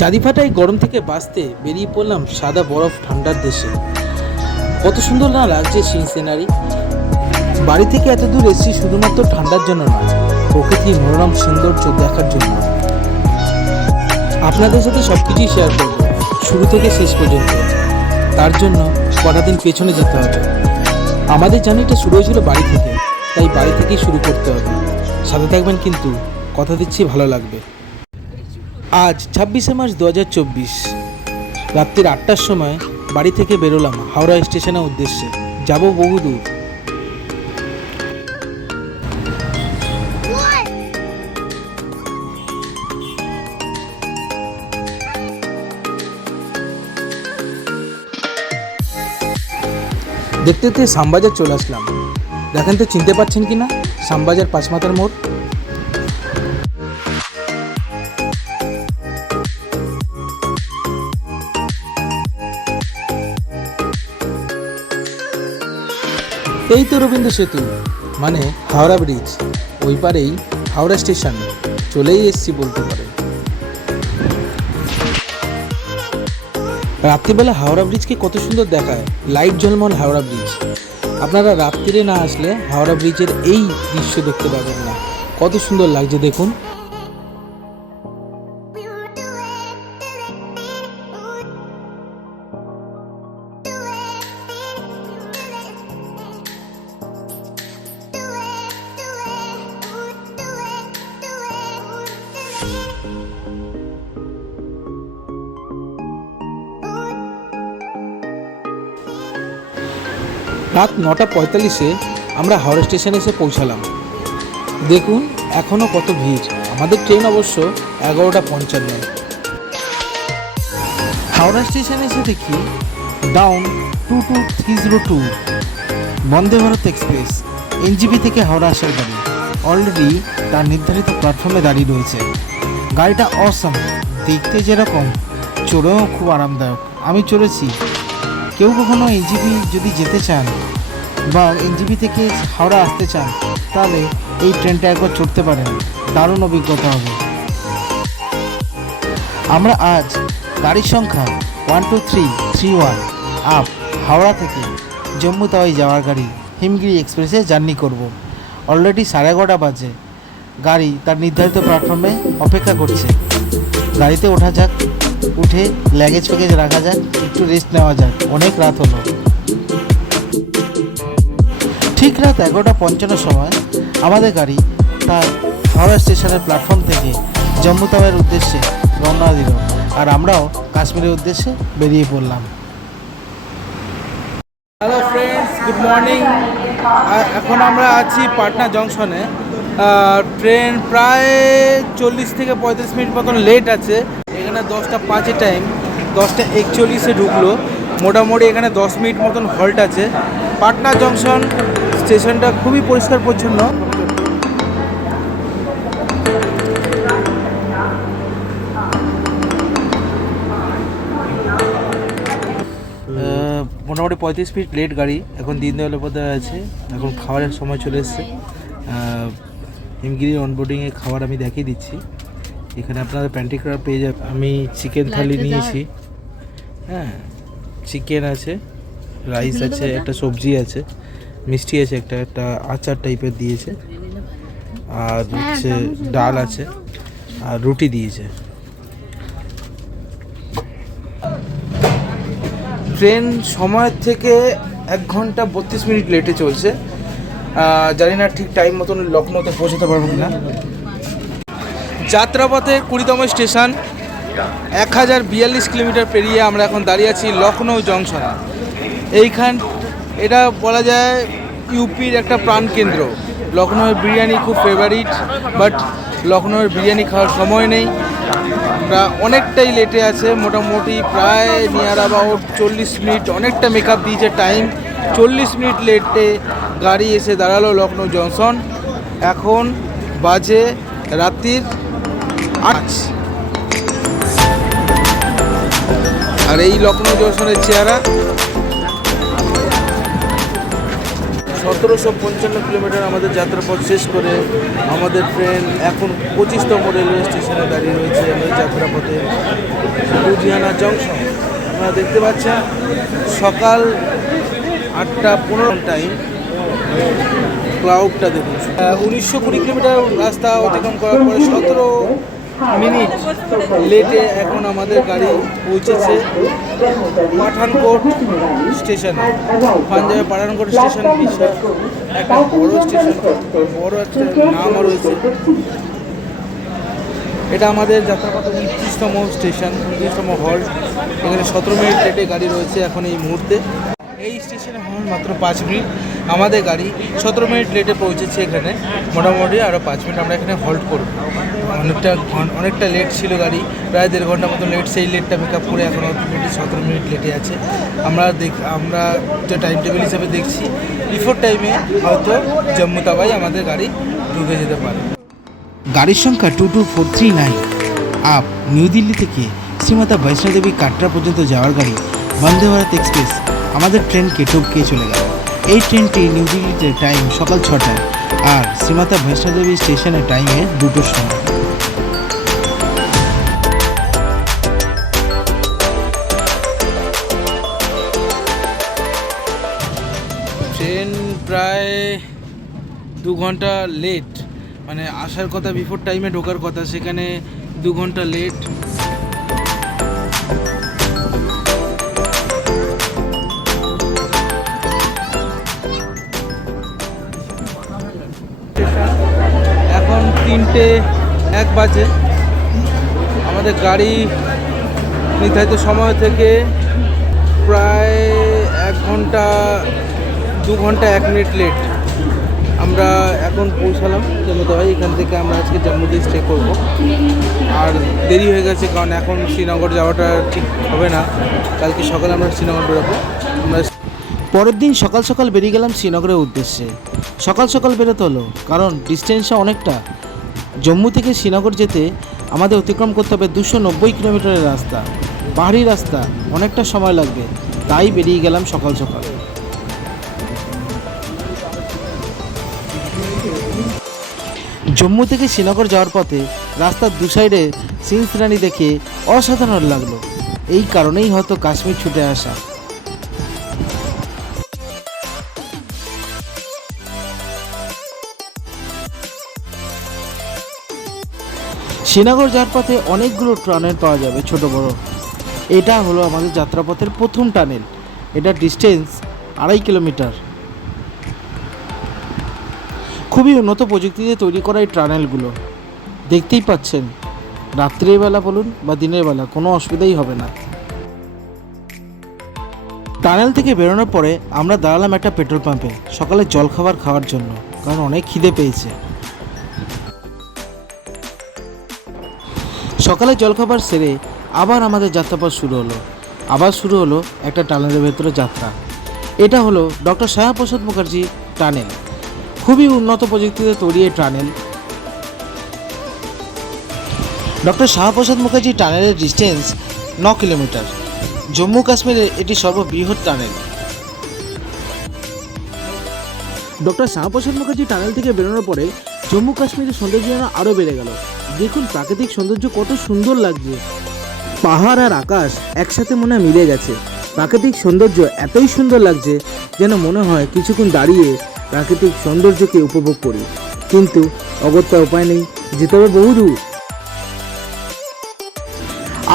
চাঁদিফাটায় গরম থেকে বাঁচতে বেরিয়ে পড়লাম সাদা বরফ ঠান্ডার দেশে। কত সুন্দর না লাগছে সেই সিনারি বাড়ি থেকে এত দূর এসেছি শুধুমাত্র ঠান্ডার জন্য নয় প্রকৃতির মনোরম সৌন্দর্য দেখার জন্য। আপনাদের সাথে সব কিছুই শেয়ার করব, শুরু থেকে শেষ পর্যন্ত। তার জন্য কটা দিন পেছনে যেতে হবে। আমাদের জার্নিটা শুরু হয়েছিল বাড়ি থেকে, তাই বাড়ি থেকেই শুরু করতে হবে। সাথে থাকবেন কিন্তু, কথা দিচ্ছি ভালো লাগবে। আজ ছাব্বিশে মার্চ দু হাজার চব্বিশ। রাত্রির আটটার সময় বাড়ি থেকে বেরোলাম হাওড়া স্টেশনের উদ্দেশ্যে। যাব বহুদূর। দেখতে দেখতে শ্যামবাজার চলে আসলাম। দেখেন তো চিনতে পারছেন কি না শ্যামবাজার পাঁচমাথার মোড়। এই তো রবীন্দ্র সেতু মানে হাওড়া ব্রিজ। ওই পারেই হাওড়া স্টেশন, চলেই এসছি বলতে পারে। রাত্রিবেলা হাওড়া ব্রিজকে কত সুন্দর দেখায়, লাইট ঝলমল হাওড়া ব্রিজ। আপনারা রাত্রিরে না আসলে হাওড়া ব্রিজের এই দৃশ্য দেখতে পাবেন না। কত সুন্দর লাগছে দেখুন। রাত নটা পঁয়তাল্লিশে আমরা হাওড়া স্টেশনে এসে পৌঁছালাম। দেখুন এখনও কত ভিড়। আমাদের ট্রেন অবশ্য এগারোটা পঞ্চান্ন। হাওড়া স্টেশনে এসে দেখি down two two three zero two Vande Bharat express, NJP থেকে হাওড়া আসার গাড়ি অলরেডি তার নির্ধারিত প্ল্যাটফর্মে দাঁড়িয়ে রয়েছে। গাড়িটা অসাম দেখতে যেরকম, চড়েও খুব আরামদায়ক। আমি চড়েছি। কেউ কখনো এনজিপি যদি যেতে চান বা এনজিপি থেকে হাওড়া আসতে চান, তাহলে এই ট্রেনটা একবার চড়তে পারেন। দারুণ অভিজ্ঞতা হবে। আমরা আজ গাড়ির সংখ্যা one two three three one up Howrah থেকে জম্মু তাওয়াই যাওয়ার গাড়ি হিমগিরি এক্সপ্রেসে জার্নি করব। অলরেডি সাড়ে এগারোটা বাজে। গাড়ি তার নির্ধারিত প্ল্যাটফর্মে অপেক্ষা করছে। গাড়িতে ওঠা যাক, উঠে ল্যাগেজ ফ্যাগেজ রাখা যাক, একটু রেস্ট নেওয়া যাক। অনেক রাত হলো। ঠিক রাত এগারোটা পঞ্চান্ন সময় আমাদের গাড়ি তার হাওড়া স্টেশনের প্ল্যাটফর্ম থেকে জম্মু তাওয়াইয়ের উদ্দেশ্যে রওনা দিল আর আমরাও কাশ্মীরের উদ্দেশ্যে বেরিয়ে পড়লাম। হ্যালো ফ্রেন্ডস গুড মর্নিং এখন আমরা আছি পাটনা জংশনে ট্রেন প্রায় চল্লিশ থেকে পঁয়ত্রিশ মিনিট মতন লেট আছে। এখানে দশটা পাঁচে টাইম দশটা একচল্লিশে ঢুকলো। মোটামুটি এখানে দশ মিনিট মতন হল্ট আছে। পাটনা জংশন স্টেশনটা খুবই পরিষ্কার পরিচ্ছন্ন। মোটামুটি পঁয়ত্রিশ ফিট লেট গাড়ি এখন দিন দিনদয়াল উপাধ্যায় আছে এখন খাবারের সময় চলে এসছে। হিমগিরি অনবোর্ডিংয়ে খাবার আমি দেখিয়ে দিচ্ছি। এখানে আপনারা প্যান্টি ক্রাব পেয়ে যাবেন। আমি চিকেন থালি নিয়েছি। হ্যাঁ চিকেন আছে রাইস আছে একটা সবজি আছে। মিষ্টি আছে একটা একটা আচার টাইপের দিয়েছে। আর হচ্ছে ডাল আছে, আর রুটি দিয়েছে। ট্রেন সময় থেকে এক ঘণ্টা বত্রিশ মিনিট লেটে চলছে। জানি না ঠিক টাইম মতন লখনৌতে পৌঁছাতে পারব না যাত্রাপথে কুড়িতম স্টেশন, এক হাজার বিয়াল্লিশ কিলোমিটার পেরিয়ে আমরা এখন দাঁড়িয়ে আছি লখনৌ জংশনে। এইখান এটা বলা যায় ইউপির একটা প্রাণকেন্দ্র। লখনৌয়ের বিরিয়ানি খুব ফেভারিট বাট লখনৌয়ের বিরিয়ানি খাওয়ার সময় নেই। অনেকটাই লেটে আছে, মোটামুটি প্রায় নিয়ার অ্যাবাউট চল্লিশ মিনিট, অনেকটা মেকআপ দিয়েছে টাইম চল্লিশ মিনিট লেটে গাড়ি এসে দাঁড়াল লখনৌ জংশন। এখন বাজে রাত্রির আট। আর এই লখনৌ জংশনের চেহারা সতেরোশো পঞ্চান্ন কিলোমিটার আমাদের যাত্রাপথ শেষ করে আমাদের ট্রেন এখন পঁচিশতম রেলওয়ে স্টেশনে দাঁড়িয়ে রয়েছে আমাদের যাত্রাপথে লুধিয়ানা জংশন। আপনারা দেখতে পাচ্ছেন, সকাল আটটা পনেরো টাইম ক্লাউডটা দেখুন। উনিশশো কুড়ি কিলোমিটার রাস্তা অতিক্রম করার পরে সতেরো মিনিট লেটে এখন আমাদের গাড়ি পৌঁছেছে পাঠানকোট স্টেশনে। পাঞ্জাবে পাঠানকোট স্টেশন বিশাল, একটা বড় স্টেশন। বড় একটা নামও রয়েছে। এটা আমাদের যাত্রাপথের উনত্রিশতম স্টেশন, উনত্রিশতম হল্ট। এখানে সতেরো মিনিট লেটে গাড়ি রয়েছে এখন এই মুহূর্তে। এই স্টেশনে হল মাত্র পাঁচ মিনিট। আমাদের গাড়ি সতেরো মিনিট লেটে পৌঁছেছে এখানে। মোটামুটি আরও পাঁচ মিনিট আমরা এখানে হল্ট করব। অনেকটা অনেকটা লেট ছিল গাড়ি। প্রায় দেড় ঘণ্টা মতো লেট সেই লেটটা আপ করে এখন অলরেডি সতেরো মিনিট লেটে আছে। আমরা দেখ আমরা যে টাইম টেবিল হিসাবে দেখছি বিফোর টাইমে হয়তো জম্মু তাবাই আমাদের গাড়ি ঢুকে যেতে পারে। গাড়ির সংখ্যা two two four three nine up, new Delhi থেকে শ্রীমাতা বৈষ্ণোদেবী কাটরা পর্যন্ত যাওয়ার গাড়ি বন্দে ভারত এক্সপ্রেস। আমাদের ট্রেনকে টপকে চলে গেল। এই ট্রেনটি নিউ দিল্লিতে টাইম সকাল ছটায় আর শ্রীমাতা বৈষ্ণোদেবী স্টেশনের টাইমে দুটোর সময়। ট্রেন প্রায় দু ঘণ্টা লেট মানে আসার কথা বিফোর টাইমে ঢোকার কথা, সেখানে দু ঘণ্টা লেট তিনটে এক বাজে। আমাদের গাড়ি নির্ধারিত সময় থেকে প্রায় এক ঘণ্টা, দু ঘণ্টা, এক মিনিট লেট আমরা এখন পৌঁছালাম। জম্মুতাবাই এখান থেকে আমরা আজকে জম্মুতে স্টে করব। আর দেরি হয়ে গেছে, কারণ এখন শ্রীনগর যাওয়াটা ঠিক হবে না। কালকে সকালে আমরা শ্রীনগর বেরোবো। আমরা পরের দিন সকাল সকাল বেরিয়ে গেলাম শ্রীনগরের উদ্দেশ্যে। সকাল সকাল বেরোতে হলো, কারণ ডিস্টেন্সটা অনেকটা। জম্মু থেকে শ্রীনগর যেতে আমাদের অতিক্রম করতে হবে দুশো নব্বই কিলোমিটারের রাস্তা। পাহাড়ি রাস্তা, অনেকটা সময় লাগবে। তাই বেরিয়ে গেলাম সকাল সকাল। জম্মু থেকে শ্রীনগর যাওয়ার পথে রাস্তার দু সাইডে সিনসিনারি দেখে অসাধারণ লাগল। এই কারণেই হয়তো কাশ্মীর ছুটে আসা। যাওয়ার পথে অনেকগুলো টানেল পাওয়া যাবে ছোট বড়। এটা হলো আমাদের যাত্রাপথের প্রথম টানেল। এটা ডিস্টেন্স আড়াই কিলোমিটার খুবই উন্নত প্রযুক্তিতে তৈরি করা এই টানেলগুলো। দেখতেই পাচ্ছেন, রাত্রের বেলা বলুন বা দিনের বেলা, কোনো অসুবিধাই হবে না। টানেল থেকে বেরোনোর পরে আমরা দাঁড়ালাম একটা পেট্রোল পাম্পে, সকালে জলখাবার খাওয়ার জন্য, কারণ অনেক খিদে পেয়েছে। সকালে জলখাবার সেরে আবার আমাদের যাত্রাপথ শুরু হলো। আবার শুরু হলো একটা টানেলের ভেতরে যাত্রা। এটা হলো ডক্টর শ্যামাপ্রসাদ মুখার্জি টানেল। খুবই উন্নত প্রযুক্তিতে তৈরি এই টানেল। ডক্টর শ্যামাপ্রসাদ মুখার্জি টানেলের ডিস্টেন্স ন কিলোমিটার। জম্মু কাশ্মীরের এটি সর্ববৃহৎ tunnel. Doctor Shyama Prasad Mukherjee tunnel থেকে বেরোনোর পরে জম্মু কাশ্মীরের সৌন্দর্য আরও বেড়ে গেল। দেখুন প্রাকৃতিক সৌন্দর্য কত সুন্দর লাগছে। পাহাড় আর আকাশ একসাথে মনে মিলে গেছে। প্রাকৃতিক সৌন্দর্য এতই সুন্দর লাগছে যেন মনে হয় কিছুক্ষণ দাঁড়িয়ে প্রাকৃতিক সৌন্দর্যকে উপভোগ করি। কিন্তু অগত্যা উপায় নেই, যেতে হবে বহু দূর।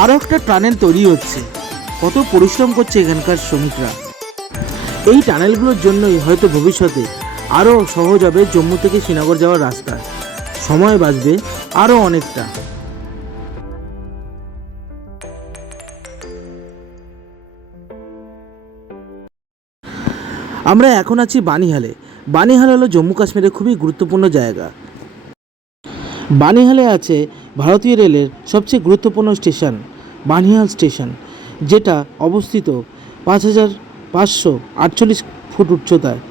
আরও একটা টানেল তৈরি হচ্ছে। কত পরিশ্রম করছে এখানকার শ্রমিকরা। এই টানেলগুলোর জন্যই হয়তো ভবিষ্যতে আরও সহজ হবে জম্মু থেকে শ্রীনগর যাওয়ার রাস্তা। সময় বাঁচবে আরও অনেকটা। আমরা এখন আছি বানিহালে। বানিহাল হলো জম্মু কাশ্মীরের খুবই গুরুত্বপূর্ণ জায়গা। বানিহালে আছে ভারতীয় রেলের সবচেয়ে গুরুত্বপূর্ণ স্টেশন, বানিহাল স্টেশন, যেটা অবস্থিত পাঁচ হাজার পাঁচশো আটচল্লিশ ফুট উচ্চতায়।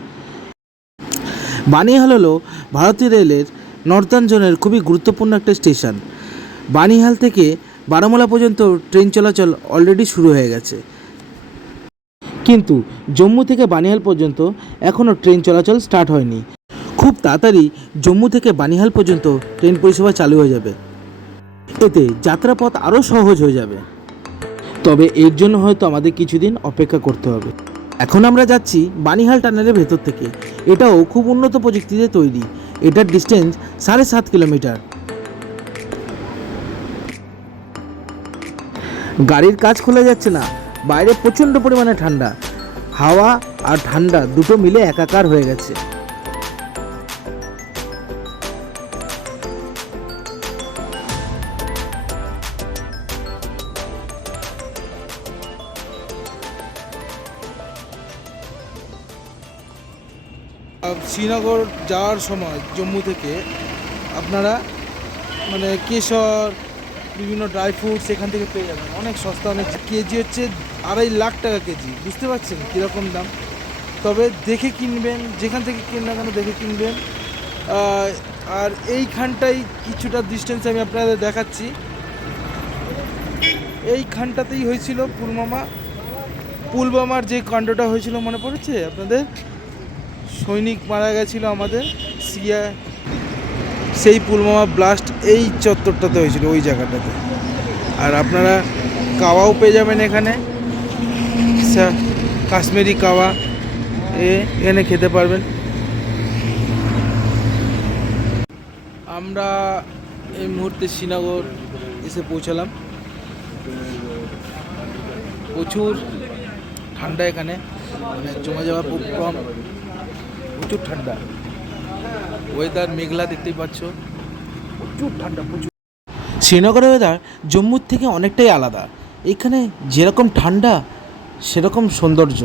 বানিহাল হলো ভারতীয় রেলের নর্দার্ন জোনের খুবই গুরুত্বপূর্ণ একটা স্টেশন। বানিহাল থেকে বারামুলা পর্যন্ত ট্রেন চলাচল অলরেডি শুরু হয়ে গেছে। কিন্তু জম্মু থেকে বানিহাল পর্যন্ত এখনও ট্রেন চলাচল স্টার্ট হয়নি। খুব তাড়াতাড়ি জম্মু থেকে বানিহাল পর্যন্ত ট্রেন পরিষেবা চালু হয়ে যাবে। এতে যাত্রাপথ আরও সহজ হয়ে যাবে। তবে এর জন্য হয়তো আমাদের কিছুদিন অপেক্ষা করতে হবে। এখন আমরা যাচ্ছি বানিহাল টানেলের ভেতর থেকে। এটাও খুব উন্নত প্রযুক্তিতে তৈরি। এটার ডিস্টেন্স সাড়ে সাত কিলোমিটার। গাড়ির কাজ খোলা যাচ্ছে না, বাইরে প্রচণ্ড পরিমাণে ঠান্ডা। হাওয়া আর ঠান্ডা দুটো মিলে একাকার হয়ে গেছে। শ্রীনগর যাওয়ার সময় জম্মু থেকে আপনারা মানে কেশর, বিভিন্ন ড্রাই ফ্রুটস এখান থেকে পেয়ে যাবেন। অনেক সস্তা, অনেক কেজি হচ্ছে আড়াই লাখ টাকা কেজি। বুঝতে পারছেন কীরকম দাম? তবে দেখে কিনবেন, যেখান থেকে কিন না কেন দেখে কিনবেন। আর এইখানটাই কিছুটা ডিস্টেন্স আমি আপনাদের দেখাচ্ছি। এইখানটাতেই হয়েছিল পুলমামা পুলবামার যে কাণ্ডটা হয়েছিল মনে পড়েছে আপনাদের? সৈনিক মারা গেছিল আমাদের। সিয়া, সেই পুলওয়ামা ব্লাস্ট এই চত্বরটাতে হয়েছিল, ওই জায়গাটাতে। আর আপনারা কাওয়াও পেয়ে যাবেন এখানে। কাশ্মীরি কাওয়া এখানে খেতে পারবেন। আমরা এই মুহূর্তে শ্রীনগর এসে পৌঁছালাম। প্রচুর ঠান্ডা এখানে। মানে জমে যাওয়া খুব কম প্রচুর ঠান্ডা। ওয়েদার মেঘলা দেখতেই পাচ্ছ। প্রচুর ঠান্ডা প্রচুর। শ্রীনগরের ওয়েদার জম্মুর থেকে অনেকটাই আলাদা। এখানে যেরকম ঠান্ডা সেরকম সৌন্দর্য।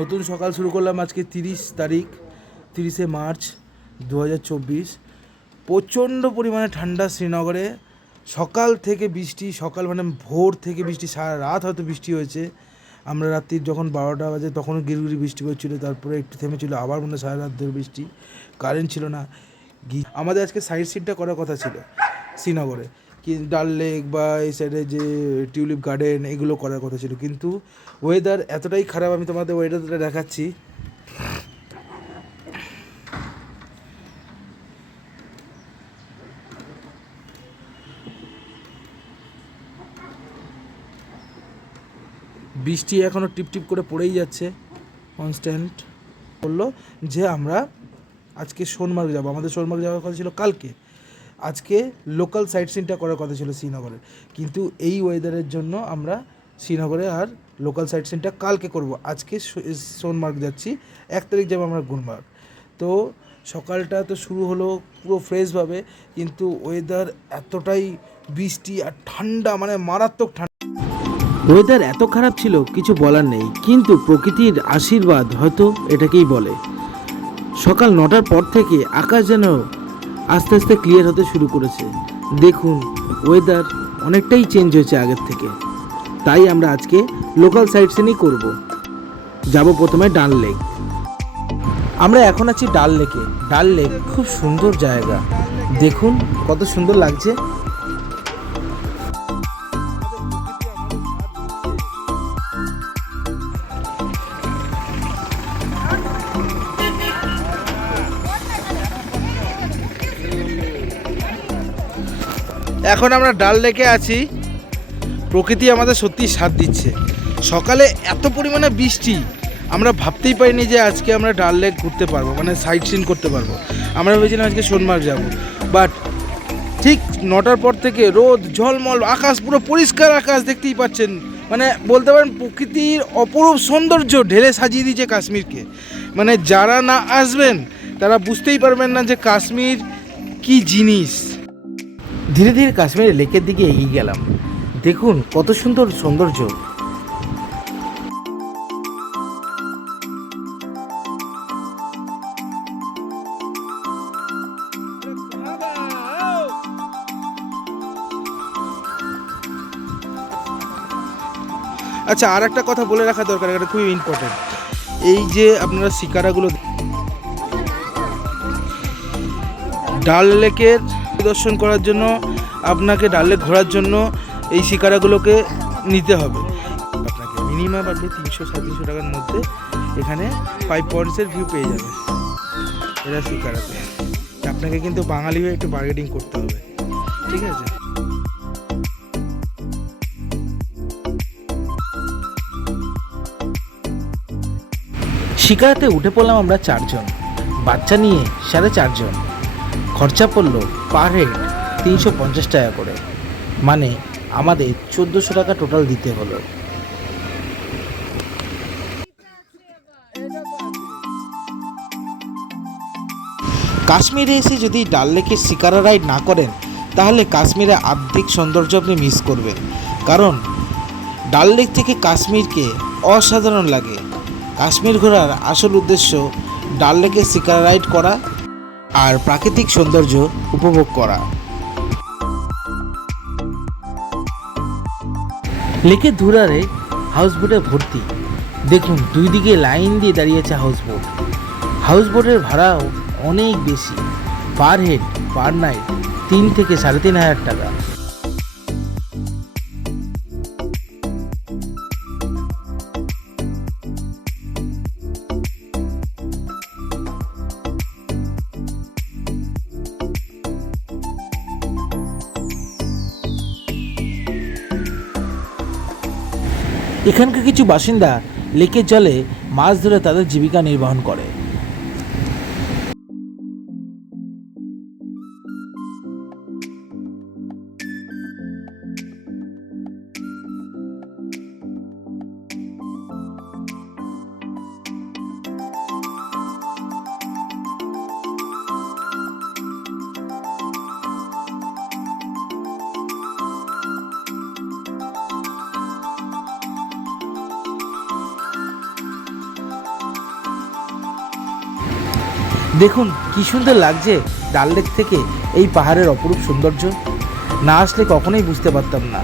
নতুন সকাল শুরু করলাম আজকে তিরিশ তারিখ তিরিশে মার্চ দু হাজার চব্বিশ। প্রচণ্ড পরিমাণে ঠান্ডা শ্রীনগরে। সকাল থেকে বৃষ্টি সকাল মানে ভোর থেকে বৃষ্টি সারা রাত হয়তো বৃষ্টি হয়েছে। আমরা রাত্রি যখন বারোটা বাজে তখনও গিরগিরি বৃষ্টি পড়ছিল, তারপরে একটু থেমেছিল, আবার মনে সারা রাত ধরে বৃষ্টি কারেন্ট ছিল না। আমাদের আজকে সাইড সিনটা করার কথা ছিল, শ্রীনগরে। কি ডাল লেক বা এই সাইডে যে টিউলিপ গার্ডেন এগুলো করার কথা ছিল। কিন্তু ওয়েদার এতটাই খারাপ, আমি তোমাদের ওয়েদারটা দেখাচ্ছি। বৃষ্টি এখনও টিপটিপ করে পড়েই যাচ্ছে কনস্ট্যান্ট বলল যে আমরা আজকে সোনমার্গ যাব। আমাদের সোনমার্গ যাওয়ার কথা ছিল কালকে। আজকে লোকাল সাইট সিনটা করার কথা ছিল শ্রীনগরের। কিন্তু এই ওয়েদারের জন্য আমরা শ্রীনগরে আর লোকাল সাইট সিনটা কালকে করব। আজকে সোনমার্গ যাচ্ছি। এক তারিখ যাব আমরা গুলমার্গ। তো সকালটা তো শুরু হলো পুরো ফ্রেশভাবে কিন্তু ওয়েদার এতটাই বৃষ্টি আর ঠান্ডা মানে মারাত্মক ঠান্ডা। ওয়েদার এত খারাপ ছিল, কিছু বলার নেই। কিন্তু প্রকৃতির আশীর্বাদ হয়তো এটাকেই বলে। সকাল নটার পর থেকে আকাশ যেন আস্তে আস্তে ক্লিয়ার হতে শুরু করেছে। দেখুন ওয়েদার অনেকটাই চেঞ্জ হয়েছে আগের থেকে। তাই আমরা আজকে লোকাল সাইট সিনই করব। যাব প্রথমে ডাল লেক আমরা এখন আছি ডাল লেকে ডাল লেক খুব সুন্দর জায়গা। দেখুন, কত সুন্দর লাগছে। এখন আমরা ডাল লেকে আছি। প্রকৃতি আমাদের সত্যি সাথ দিচ্ছে। সকালে এত পরিমাণে বৃষ্টি, আমরা ভাবতেই পারিনি যে আজকে আমরা ডাল লেক ঘুরতে পারব মানে সাইট সিন করতে পারব। আমরা ভেবেছিলাম আজকে সোনমার্গ যাব। বাট ঠিক নটার পর থেকে রোদ, ঝলমল, আকাশ পুরো পরিষ্কার আকাশ দেখতেই পাচ্ছেন। মানে বলতে পারেন প্রকৃতির অপরূপ সৌন্দর্য ঢেলে সাজিয়ে দিয়েছে কাশ্মীরকে। মানে যারা না আসবেন, তারা বুঝতেই পারবেন না যে কাশ্মীর কি জিনিস। ধীরে ধীরে কাশ্মীরের লেকের দিকে এগিয়ে গেলাম। দেখুন কত সুন্দর সৌন্দর্য। আচ্ছা আর একটা কথা বলে রাখা দরকার, এটা খুবই ইম্পর্টেন্ট এই যে আপনারা শিকারাগুলো ডাল লেকের পরিদর্শন করার জন্য আপনাকে ডাল ঘোরার জন্য এই শিকারাগুলোকে নিতে হবে। আপনাকে মিনিমাম আপনি তিনশো, সাড়ে তিনশো টাকার মধ্যে এখানে ফাইভ পয়েন্টসের ভিউ পেয়ে যাবেন। এটা শিকারাতে আপনাকে কিন্তু বাঙালি হয়ে একটু বার্গেটিং করতে হবে। ঠিক আছে? শিকারাতে উঠে পড়লাম আমরা চারজন। বাচ্চা নিয়ে সাড়ে চারজন। খরচা পড়ল পার হেড তিনশো পঞ্চাশ টাকা করে। মানে আমাদের চোদ্দোশো টাকা টোটাল দিতে হলো। কাশ্মীরে এসে যদি ডাল লেকের শিকারা রাইড না করেন, তাহলে কাশ্মীরে আর্ধেক সৌন্দর্য আপনি মিস করবেন। কারণ ডাল লেক থেকে কাশ্মীরকে অসাধারণ লাগে। কাশ্মীর ঘোরার আসল উদ্দেশ্য ডাল লেকের শিকারা রাইড করা আর প্রাকৃতিক সৌন্দর্য উপভোগ করা। লেকের ধুরারে হাউসবোটে ভর্তি। দেখুন দুই দিকে লাইন দিয়ে দাঁড়িয়েছে হাউসবোট। হাউসবোটের ভাড়াও অনেক বেশি। পার হেড, পার নাইট, তিন থেকে সাড়ে তিন হাজার টাকা। এখানকার কিছু বাসিন্দা লেকের জলে মাছ ধরে তাদের জীবিকা নির্বাহন করে। দেখুন, কি সুন্দর লাগছে ডাল লেক থেকে এই পাহাড়ের অপরূপ সৌন্দর্য। না আসলে কখনোই বুঝতে পারতাম না।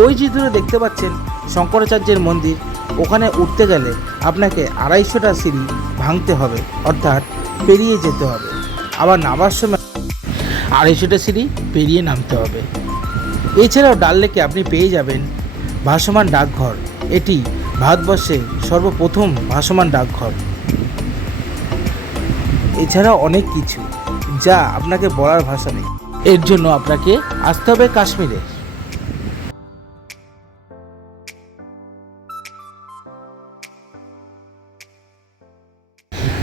ওই যে দূরে দেখতে পাচ্ছেন শঙ্করাচার্যের মন্দির, ওখানে উঠতে গেলে আপনাকে আড়াইশোটা সিঁড়ি ভাঙতে হবে, অর্থাৎ পেরিয়ে যেতে হবে। আবার নামার সময় আড়াইশোটা সিঁড়ি পেরিয়ে নামতে হবে। এছাড়াও ডাল লেকে আপনি পেয়ে যাবেন ভাসমান ডাকঘর। এটি ভারতবর্ষে সর্বপ্রথম ভাসমান ডাকঘর। এছাড়াও অনেক কিছু যা আপনাকে বলার ভাষা নেই। এর জন্য আপনাকে আসতে হবে কাশ্মীরে।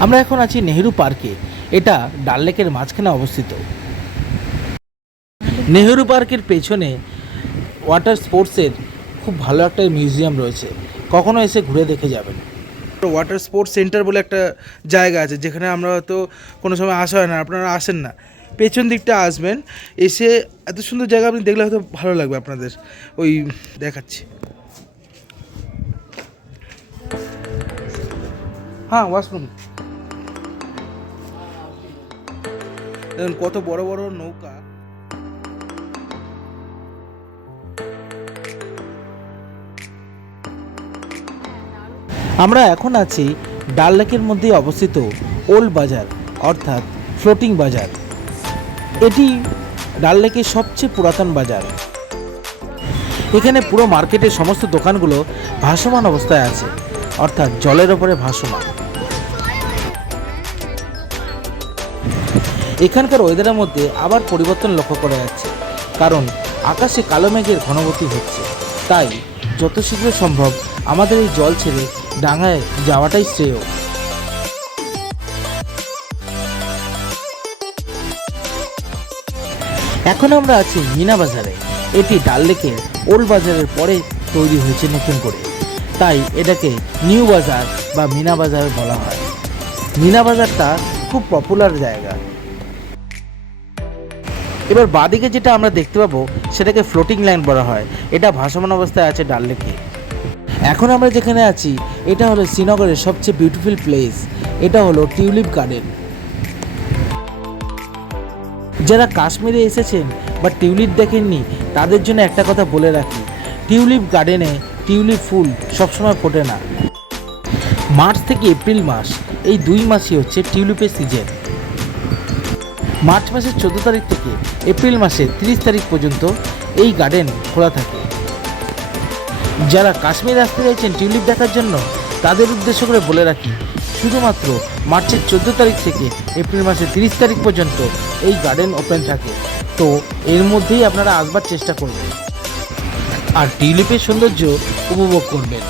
আমরা এখন আছি নেহেরু পার্কে। এটা ডাল লেকের মাঝখানে অবস্থিত। নেহেরু পার্কের পেছনে ওয়াটার স্পোর্টসের খুব ভালো একটা মিউজিয়াম রয়েছে। কখনো এসে ঘুরে দেখে যাবেন। ওয়াটার স্পোর্টস সেন্টার বলে একটা জায়গা আছে, যেখানে আমরা হয়তো কোনো সময় আসা হয় না, আপনারা আসেন না। পেছন দিকটা আসবেন, এসে এত সুন্দর জায়গা আপনি দেখলে হয়তো ভালো লাগবে আপনাদের। ওই দেখাচ্ছি। হ্যাঁ ওয়াশরুম দেখুন, কত বড় বড় নৌকা। আমরা এখন আছি ডাল লেকের মধ্যে অবস্থিত ওল্ড বাজার, অর্থাৎ ফ্লোটিং বাজার। এটি ডাল লেকের সবচেয়ে পুরাতন বাজার। এখানে পুরো মার্কেটের সমস্ত দোকানগুলো ভাসমান অবস্থায় আছে, অর্থাৎ জলের ওপরে ভাসমান। এখানকার ওয়েদারের মধ্যে আবার পরিবর্তন লক্ষ্য করা যাচ্ছে, কারণ আকাশে কালো মেঘের ঘনবর্তী হচ্ছে। তাই যত শীঘ্র সম্ভব আমাদের এই জল ছেড়ে ডাঙায় যাওয়াটাই শ্রেয়। এখন আমরা আছি মিনা বাজারে। এটি ডাল লেকের ওল্ড বাজারের পরে তৈরি হয়েছে নতুন করে। তাই এটাকে নিউ বাজার বা মিনা বাজার বলা হয়। মিনা বাজারটা খুব পপুলার জায়গা। এবার বাদিকে যেটা আমরা দেখতে পাবো, সেটাকে ফ্লোটিং লাইন বলা হয়। এটা ভাসমান অবস্থায় আছে ডাল লেকে। এখন আমরা যেখানে আছি, এটা হলো শ্রীনগরের সবচেয়ে বিউটিফুল প্লেস এটা হলো টিউলিপ গার্ডেন যারা কাশ্মীরে এসেছেন বা টিউলিপ দেখেননি, তাদের জন্য একটা কথা বলে রাখি, টিউলিপ গার্ডেনে টিউলিপ ফুল সবসময় ফোটে না। মার্চ থেকে এপ্রিল মাস, এই দুই মাসই হচ্ছে টিউলিপের সিজন মার্চ মাসের চোদ্দ তারিখ থেকে এপ্রিল মাসের তিরিশ তারিখ পর্যন্ত এই গার্ডেন খোলা থাকে। যারা কাশ্মীর আসতে চাইছেন টিউলিপ দেখার জন্য, তাদের উদ্দেশ্য করে বলে রাখি, শুধুমাত্র মার্চের চোদ্দ তারিখ থেকে এপ্রিল মাসের তিরিশ তারিখ পর্যন্ত এই গার্ডেন ওপেন থাকে। তো এর মধ্যেই আপনারা আসবার চেষ্টা করবেন। আর টিউলিপের সৌন্দর্য উপভোগ করবেন।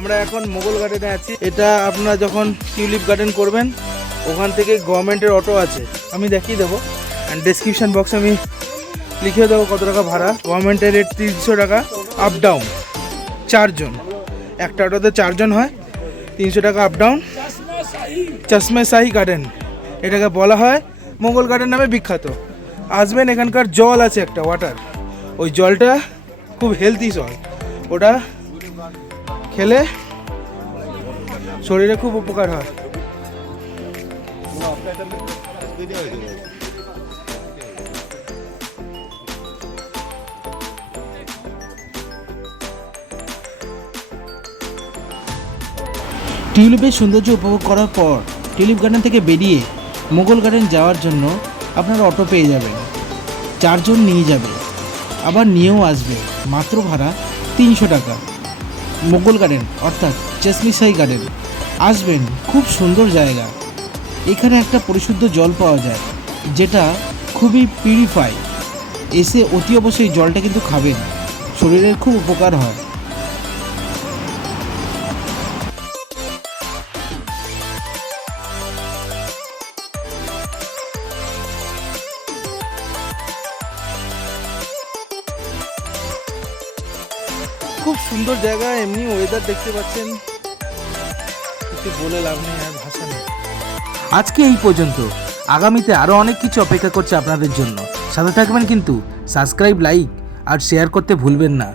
আমরা এখন মোগল গার্ডেনে আছি। এটা আপনারা যখন টিউলিপ গার্ডেন করবেন, ওখান থেকে গভর্নমেন্টের অটো আছে। আমি দেখিয়ে দেবো। অ্যান্ড ডেসক্রিপশন বক্সে আমি লিখে দেবো কত টাকা ভাড়া। গভর্নমেন্টের রেট তিনশো টাকা আপ ডাউন চারজন। একটা অটোতে চারজন হয়, তিনশো টাকা up down Chashme Shahi garden এটাকে বলা হয় মোগল গার্ডেন নামে বিখ্যাত। আসবেন, এখানকার জল আছে একটা ওয়াটার ওই জলটা খুব হেলদি জল। ওটা খেলে শরীরে খুব উপকার হয়। টিউলিপের সৌন্দর্য উপভোগ করার পর টিউলিপ গার্ডেন থেকে বেরিয়ে মোগল গার্ডেন যাওয়ার জন্য আপনারা অটো পেয়ে যাবেন। চারজন নিয়ে যাবে। আবার নিয়েও আসবে। মাত্র ভাড়া তিনশো টাকা। মোগল গার্ডেন অর্থাৎ চেসমিসাই গার্ডেন আসবেন খুব সুন্দর জায়গা। এখানে একটা পরিশুদ্ধ জল পাওয়া যায়, যেটা খুবই পিউরিফাই এসে অতি অবশ্যই জলটা কিন্তু খাবেন। শরীরের খুব উপকার হয়। সুন্দর জায়গা, এমনি ওয়েদার দেখতে পাচ্ছেন। কিছু বলে লাভ নেই, আর ভাষা নেই। আজকে এই পর্যন্ত। আগামীতে আরও অনেক কিছু অপেক্ষা করছে আপনাদের জন্য। সাথে থাকবেন কিন্তু সাবস্ক্রাইব, লাইক আর শেয়ার করতে ভুলবেন না।